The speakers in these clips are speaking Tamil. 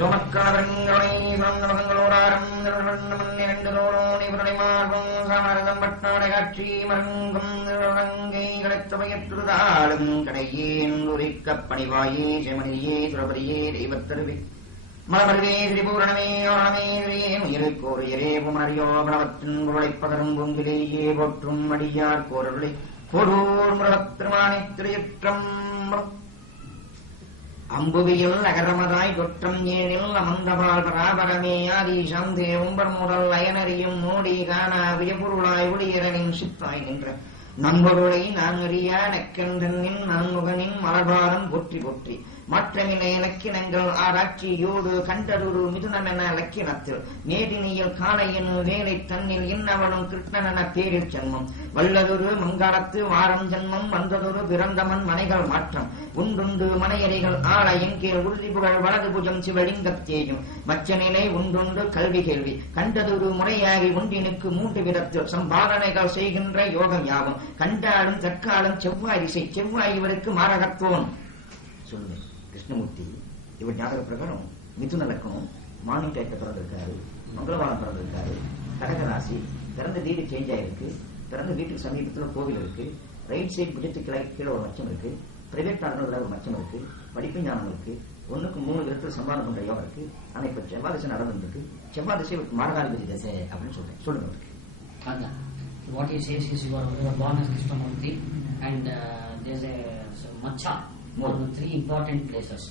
சோமக்காரங்களை சமங்களோராரம் மார்பம் சமரதம் பட்டாட காட்சி மருங்கும் கை கிடைத்தவையற்றுதாளும் கடையேன் உரிக்கப் பணிவாயே செமனியே சுரபரியே தெய்வத்தருவி மலமருவே திரிபூரணமே ஓரணமே திரியே முயலை கோரியரே புமரியோ பணவத்தின் புகழைப்பதரும் பொங்கிலேயே போற்றும் அடியார் கோரர்களை கோரூர் முரத்திருமானை திரையற்றம் அம்புவியில் நகரமதாய் குற்றம் ஏனில் அமர்ந்தபால் பராபரமே ஆதீசம் தேவும்பர் முதல் அயனறியும் மோடி காணா வியபொருளாய் ஒளியரனின் சித்தாய் நின்ற நம்பொருளை நான் அறியா நக்கென்றனின் நான்முகனின் மலபாரம் போற்றி போற்றி மற்றமில்லை இலக்கினங்கள் ஆராய்ச்சியோடு கண்டருரு மிதுனமென இலக்கினத்தில் நேரினியில் காளையின் வேலை தன்னில் இன்னவனும் கிருஷ்ணனென பேரில் ஜன்மம் வல்லதொரு மங்காளத்து வாரம் ஜன்மம் வந்ததொரு பிறந்தமன் மனைகள் மாற்றம் உண்டுண்டு மனையறைகள் ஆள எங்கே உறுதி புகழ் வலது புஜம் சிவலிங்கத்தேயும் மச்ச நிலை உண்டுண்டு கல்வி கேள்வி கண்டதொரு முறையாகி உண்டினுக்கு 3 விதத்தில் சம்பாதனைகள் செய்கின்ற யோகம் யாவும் கண்டாலும் தற்காலம் செவ்வாய் திசை செவ்வாய் இவருக்கு மாரகத்துவம் சொல்லுங்க. கிருஷ்ணமூர்த்தி இவர் ஞாபக பிரகாரம் மிதுன லக்னம் மார்னிங் டைப்ல பிறந்திருக்காரு, மங்களவாரம் பிறந்திருக்காரு, கடகராசி, பிறந்த வீடு சேஞ்ச் ஆயிருக்கு, பிறந்த வீட்டுக்கு சமீபத்தில் கோவில் இருக்கு, ரைட் சைடு புஜத்துக்கு கீழே ஒரு மச்சம் இருக்கு, பிரைவேட் ஆர்டர்ல ஒரு மச்சம் இருக்கு, படிப்பு ஞானம் இருக்கு, 1க்கு 3 விதத்தில் சம்பாதம் பண்ற யோகம் இருக்கு. ஆனா இப்ப செவ்வாய் திசை நடந்துருக்கு, செவ்வாய் திசை மாரகாதிபதி திசை அப்படின்னு சொல்றேன். சொல்லுங்க. What he says is you are born as Krishnamurti and there's a Macha on 3 important places.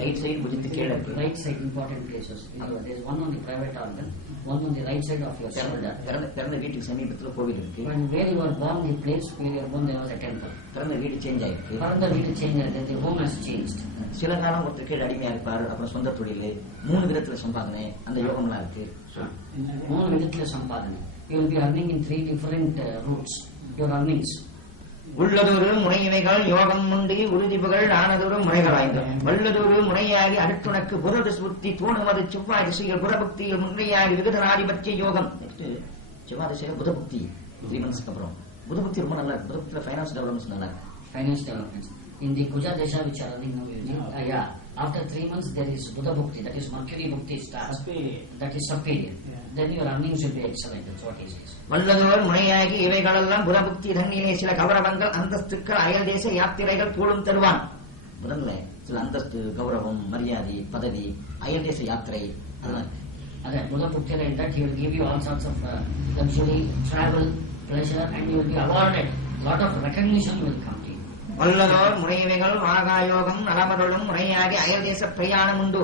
Right side bujittu right side important places. There's one on the private organ, one on the right side of your shoulder. பிறந்த வீட்டுக்கு சமீபத்துல கோவில் இருக்கு. When where you were born, the place where you were born, there was a temple. பிறந்த வீடு சேஞ்ச் ஆயிருக்கு. பிறந்த வீடு சேஞ்ச் ஆயிருக்கு. The home has changed. சில காலம் ஒருத்தர் கீழே அடிமையா இருப்பாரு, அப்புறம் சொந்த தொழில் 3 விதத்துல சம்பாதனை, அந்த யோகம்லாம் இருக்கு. 3 விதத்துல சம்பாதனை. You will be earning in 3 different routes. Your earnings. உள்ளதொரு முறையினைகள் யோகம் முண்டி உறுதிப்புகள் ஆனதொரு முறைகளாய்ந்து வல்லதொரு முறையாகி அடுத்துனக்கு புரத சுத்தி தோணுவது செவ்வாய் திசையில் புறபக்தியில் முன்னையாகி விகதனாதிபத்திய யோகம். செவ்வாய் திசையில் புதபக்தி 3 months அப்புறம் புதபக்தி ரொம்ப நல்லா இருக்கு. புதபக்தியில ஃபைனான்ஸ் டெவலப்மெண்ட்ஸ் நல்லா இருக்கு. Finance developments. In the Kuja Desha which are running now, yeah. After 3 months there is Buddha Bhukti, that is Mercury Bhukti starts. That is superior. Then your earnings will be excellent. That's what he says. வல்லதோர் முறையாகி இவைகளெல்லாம் புதபுக்தி தண்ணியிலே சில கௌரவங்கள் அந்தஸ்துக்கள் அயல் தேச யாத்திரைகள் கூடும் தருவான். புதன்ல சில அந்தஸ்து கௌரவம் மரியாதை பதவி அயல் தேச யாத்திரை அதெல்லாம் Buddha Bhukti like that he will give you all sorts of luxury, travel, pleasure and you will be awarded. Lot of recognition will come to you. வல்லதோர் முறையவைகள் வாகாயோகம் நலமருளும் முறையாகி அயல் தேச பிரயாணம் உண்டு.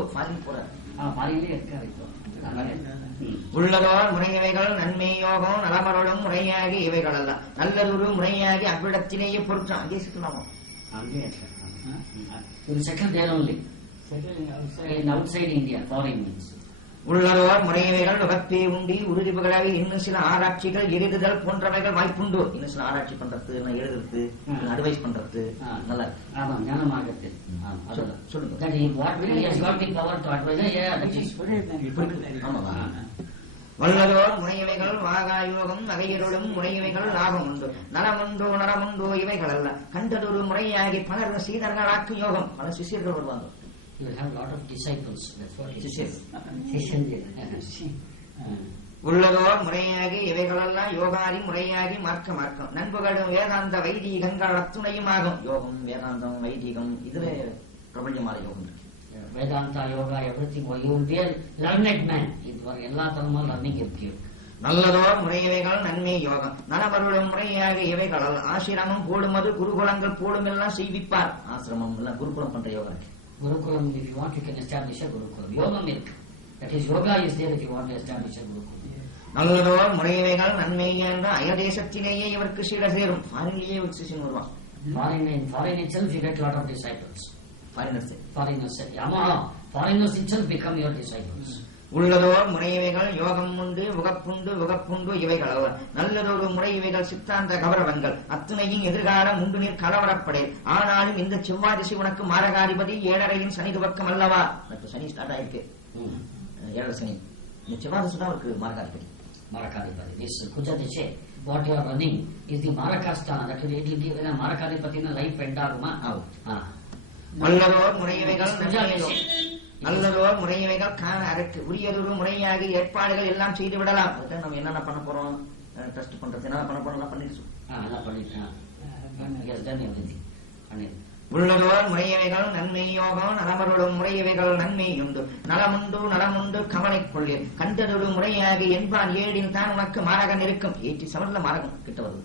மாறியிலே இருக்காரு இப்போ. உள்ளதோர் முறையவைகள் நன்மை யோகம் நலமருளும் முறையாகி இவைகள் அல்ல நல்லதொரு முறையாகி அவ்விடத்திலேயே பொருட்கள் அங்கே சுற்றலாமோ அங்கே settle there only. Outside India, foreign means. உள்ளதோர் முறையவைகள் வகப்பே உண்டி உறுதிப்புகளாக இன்னும் சில ஆராய்ச்சிகள் எழுதுதல் போன்றவைகள் வாய்ப்புண்டு. இன்னும் சில ஆராய்ச்சி பண்றது அழுகிறது அட்வைஸ் பண்றது நல்லா இருக்கு. ஆமா ஞானமாகிறது. சொல்லுங்க. What will he has got the power to advise? Yeah, that is. ஆமாவா? வல்லதோர் முறையவைகள் வாகாயோகம் நகையருளும் முறையவைகள் லாபம் உண்டு நலமுண்டோ நலமுண்டோ இவைகள் அல்ல கண்டதொரு முறையாகி பலர் சீடர்களாக்கு யோகம். பல சிஷியர்கள் வருவாங்க. You will have a lot of disciples. That's what he says. உள்ளதோர் முறையாகி இவைகளெல்லாம் யோகாதி முறையாகி மார்க்க மார்க்கம் நண்புகளும் வேதாந்த வைதீகங்கள் அத்துணையும் ஆகும். யோகம் வேதாந்தம் வைதீகம் இதுல பிரபஞ்சமான யோகம் இருக்கு. Vedanta, yoga, everything. You will be a learned man. எல்லா தரமும் learning இருக்கு. நல்லதோர் முறையவைகள் நன்மை யோகம் நலமருளும் முறையாக இவைகள் ஆசிரமம் போடுமது குருகுலங்கள் போடும் எல்லாம் செய்விப்பார். ஆசிரமம் எல்லாம் குருகுலம் பண்ற யோகம் இருக்கு. Gurukulam, if you want, you can establish a Gurukulam. Yoga milk. That is, yoga is there if you want to establish a Gurukulam. நல்லதோர் முறையவைகள் நன்மை என்ற அயதேசத்திலேயே இவருக்கு சீட சேரும். ஃபாரின்லேயே ஒரு சிஷியன் வருவான். Foreign itself you get a lot of disciples. Foreigners. Foreigners itself become your disciples. உள்ளதோர் முறையவைகள் யோகம் உண்டு உகப்புண்டு இவைகள் நல்லதொரு முறை இவைகள் சித்தாந்த கௌரவங்கள் அத்துணையும் எதிர்காலம் உண்டு நீர் கலவரப்படே. ஆனாலும் இந்த செவ்வாய் திசை உனக்கு மாரகாதிபதி 7.5 சனி துவக்கம் அல்லவா? சனி ஸ்டார்ட் ஆயிருக்கு. 7 சனி. இந்த செவ்வாய் திசை தான் ஒரு மாரகாதிபதி. This Kuja Desha, what you are running is the Marakasthana. That will give a Marakadipati life end ஆகுமா? வல்லதோர் முறையவைகள் நல்லதோர் முறையவைகள் காண அறக்கு உரியதொரு முறையாகி ஏற்பாடுகள் எல்லாம் செய்து விடலாம். நம்ம என்னென்ன பண்ண போறோம், டெஸ்ட் பண்றது என்ன பண்ண போறோம் எல்லாம் பண்ணிட்டு உள்ளதோர் முறையவைகள் நன்மை யோகம் நலமருளும் முறையவைகள் நன்மை உண்டு நலமுண்டு நலமுண்டு கவலை கொள்கை கண்டதொரு முறையாகி என்பான் ஏழின் தான் உனக்கு மாரகன் இருக்கும். 87 மாரகன் கிட்ட வருது.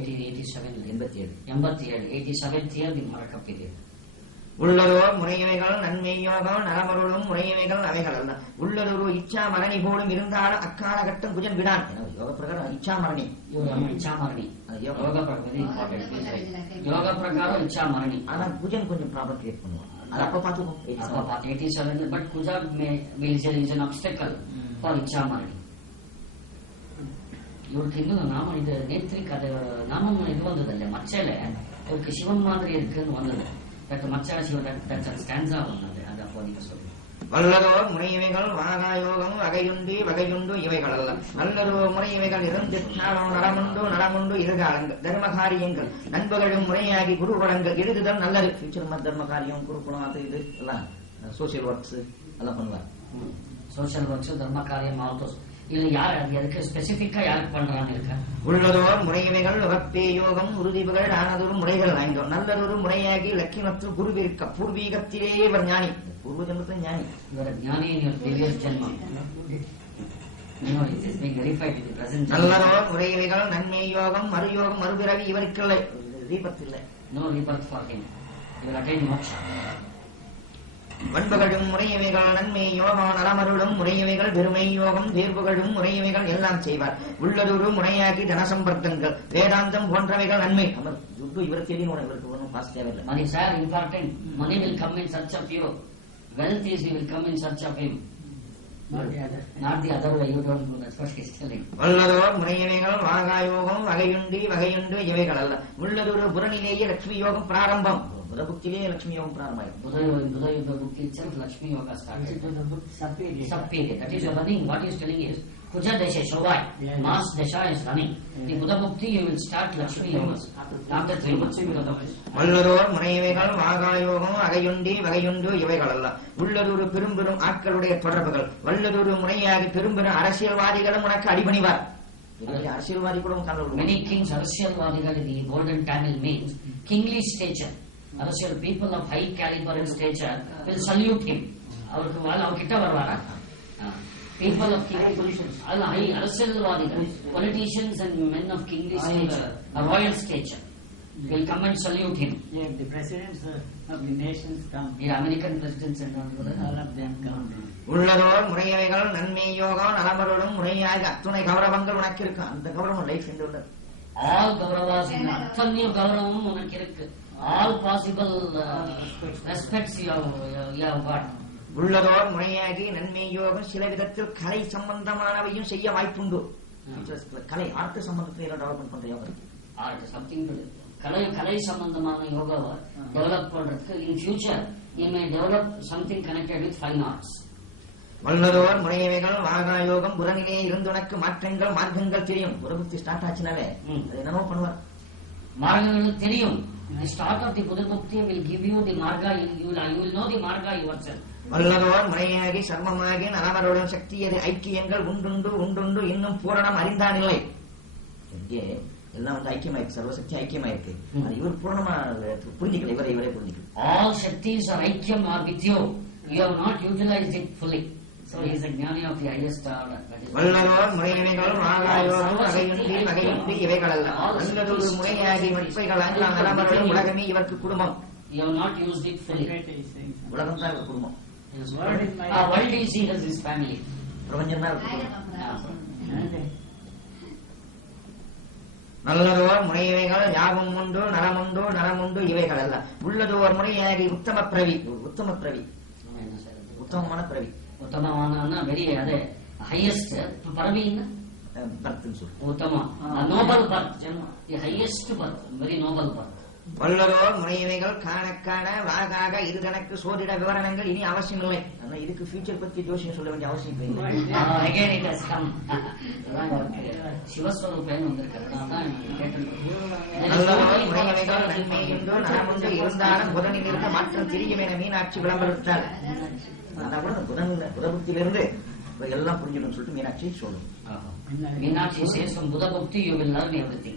87 மறக்கப்பீடு. உள்ளதோர் முறையவைகள் நன்மை யோகம் நலமருளும் முறையவைகள் அவைகள் அல்ல. உள்ளதொரு இச்சா மரணி போலும் இருந்தாலும் அக்காலகட்டம் குஜன் விடான். யோக பிரகாரம் இச்சா மரணி யோக பிரகாரம் இச்சா மரணி. ஆனா குஜன் கொஞ்சம் ப்ராப்ளம் கிரியேட் பண்ணுவான். அது அப்ப பாத்துக்கோ. 87 பட் குஜா இஸ் an obstacle for இச்சா மரணி. இவருக்கு இன்னும் நாம இது நேத்திரிக் அது நாமம் இது வந்ததில்லை. மச்சையில இவருக்கு சிவன் மாதிரி இருக்குன்னு வந்தது. மச்சா சிவன் ஸ்டான்ஸா வந்தது. அது அப்போ நீங்க சொல்லுங்க. வல்லதோர் முறையவைகள் வாகாயோகம் வகையுண்டு வகையுண்டு இவைகள் அல்ல. நல்லதோர் முறையவைகள் இருந்திட்டாலும் நலமுண்டு நலமுண்டு எதிர்காலங்கள் தர்மகாரியங்கள் நண்பர்களும் முறையாகி குருகுலங்கள் எழுதுதல் நல்லது. ஃபியூச்சர் தர்மகாரியம் குருகுலம் அது இது எல்லாம் சோசியல் ஒர்க்ஸ் எல்லாம் பண்ணுவாங்க. சோசியல் ஒர்க்ஸ் தர்ம காரியம் ஆல்சோ இல்ல யார் அது எதுக்கு ஸ்பெசிபிக்கா யாருக்கு பண்றான்னு இருக்க. உள்ளதோர் முறையவைகள் வப்பே யோகம் உறுதிவுகள் ஆனதொரு முறைகள் வாய்ந்தோம் நல்லதொரு முறையாகி லட்சியத்தில் குருவிருக்க பூர்வீகத்திலேயே இவர் ஞானி. பூர்வ ஜென்மத்தில் ஞானி. இவர் ஞானி previous ஜென்மம். நல்லதோர் முறையவைகள் நன்மை யோகம் மறுயோகம் மறுபிறவி இவருக்கு இல்லை. ரீபத் இல்லை. No rebirth for him. இவர் அட்டைன் மோட்சா. வன்புகளும் முறையவைகள் நன்மை யோகம் நலமருளும் முறையவைகள் பெருமை யோகம் தேர்வுகளும் முறையவைகள் எல்லாம் செய்வார். உள்ளதொரு முறையாகி தனசம்பர்க்கங்கள் வேதாந்தம் போன்றவைகள் நன்மை. இவர் தெரியும் இவருக்கு ஒன்றும் பாஸ் தேவையில்லை. Money is important. Money will come in search of you. Wealth is will come in search of him. Not the other way. You don't do. That's what he's telling. வல்லதோர் முறையவைகள் வாகாயோகம் வகையுண்டி வகையுண்டு இவைகள் அல்ல. உள்ளதொரு புறநிலேயே லட்சுமி யோகம் பிராரம்பம். புதபுக்திலேயே லட்சுமி யோகம் பிராரம்பம். Buddha book itself Lakshmi Yoga started. Sub-period. That is running. What he is telling is Kuja Desha Shovai. Mass Desha is running. The Buddha Bhukti you will start Lakshmi Yogas. After 3 months. வல்லதோர் முறையவைகள் வாகாயோகம் வகையுண்டி வகையுண்டு இவைகள் அல்ல. உள்ளதொரு பெரும்பெரும் ஆட்களுடைய தொடர்புகள் வல்லதொரு முறையாகி பெரும்பெரும் அரசியல்வாதிகளும் உனக்கு அடிபணிவார். அரசியல்வாதி கூட many kings அரசியல்வாதிகள் in the golden Tamil means kingly stature. அரசியல் people of high caliber and stature will salute him. அவருக்கு அவர் கிட்ட வருவாரா? People of kingly positions. அரசியல்வாதிகள் politicians and men of kingly stature, a royal stature will come and salute him. Yeah, the presidents of the nations come. Yeah, American presidents and all of them come. உள்ளதோர் முறையவைகள் நன்மை யோகம் நலமருளும் முறையாக அத்துணை கௌரவங்கள் உனக்கு இருக்கு. அந்த கௌரவம் லைஃப் என்று உள்ளது. All கௌரவாஸ் அத்தனை கௌரவமும் உனக்கு இருக்கு. All possible respects you have got. உள்ளதோர் முறையாகி நன்மை யோகம் சில விதத்தில் கலை சம்பந்தமானவையும் செய்ய வாய்ப்புண்டு. கலை ஆர்ட் சம்பந்தத்தில் டெவலப்மெண்ட் பண்ற யோகம் ஆர்ட் சம்திங் கலை சம்பந்தமான யோகாவை டெவலப் பண்றதுக்கு in future you may develop something connected with fine arts. வல்லதோர் முறையவைகள் வாகாயோகம் புறநிலையே இருந்து உனக்கு மாற்றங்கள் மார்க்கங்கள் தெரியும். ஒரு புத்தி ஸ்டார்ட் ஆச்சுனாலே அது என்னமோ பண்ணுவார். மார்க்கங்கள் தெரியும். The start of the Buddha Bhakti will give you the marga. You will know the marga yourself. வல்லதோர் முறையாகி சர்மமாகி நலமருடன் சக்தியது ஐக்கியங்கள் உண்டுண்டு உண்டுண்டு இன்னும் பூரணம் அறிந்தானில்லை. இங்கே எல்லாம் ஐக்கியமாயிருக்கு. சர்வசக்தி ஐக்கியமாயிருக்கு. இவர் பூர்ணமா புரிஞ்சுக்கல. இவரே புரிஞ்சுக்கல. All Shaktis are Aikyam are with you. You have not utilized it fully. So he is a ஞானி of the highest order. வல்லதோர் முறையவைகள் வாகாயோகம் வகையுண்டி வகையுண்டி இவைகள் அல்ல. நல்லதொரு முறையாகி மட்பைகள் அஞ்சாம் நலமருளும் உலகமே இவருக்கு குடும்பம். You have not used it fully. உலகம் தான் இவர் குடும்பம். World is seen as his family. பிரபஞ்சம் தான் இவருக்கு குடும்பம். நல்லதோர் முறையவைகள் யாவும் உண்டு நலமுண்டு நலமுண்டு இவைகள் அல்ல. உள்ளதோர் முறையாகி உத்தம பிரவி. உத்தமமான பிரவி. உத்தமமான வெரி அதே ஹையஸ்ட் பரவின்னா பர்த்னு சொல்லு. உத்தம noble birth. The highest birth. Very noble birth. வல்லதோர் முறையவைகள் காண காண வாகாக இது கணக்கு சோதிட விவரணங்கள் இனி அவசியம் இல்லை. ஆனா இதுக்கு ஃபியூச்சர் பத்தி ஜோசியம் சொல்ல வேண்டிய அவசியம் இல்லை. again it has come. சிவஸ்வரூபேன்னு வந்திருக்கிறது. அதான் நல்லதோர் முறையவைகள் நன்மை என்றோ நலமுண்டு இருந்தாலும் புதனில் இருந்த மாற்றம் திரியும் என மீனாட்சி விளம்பரத்தார். அதான் கூட புதபுத்திலிருந்து எல்லாம் புரிஞ்சிடும் சொல்லிட்டு மீனாட்சி சொல்லும். Meenakshi says from Buddha Bhakti you will learn everything.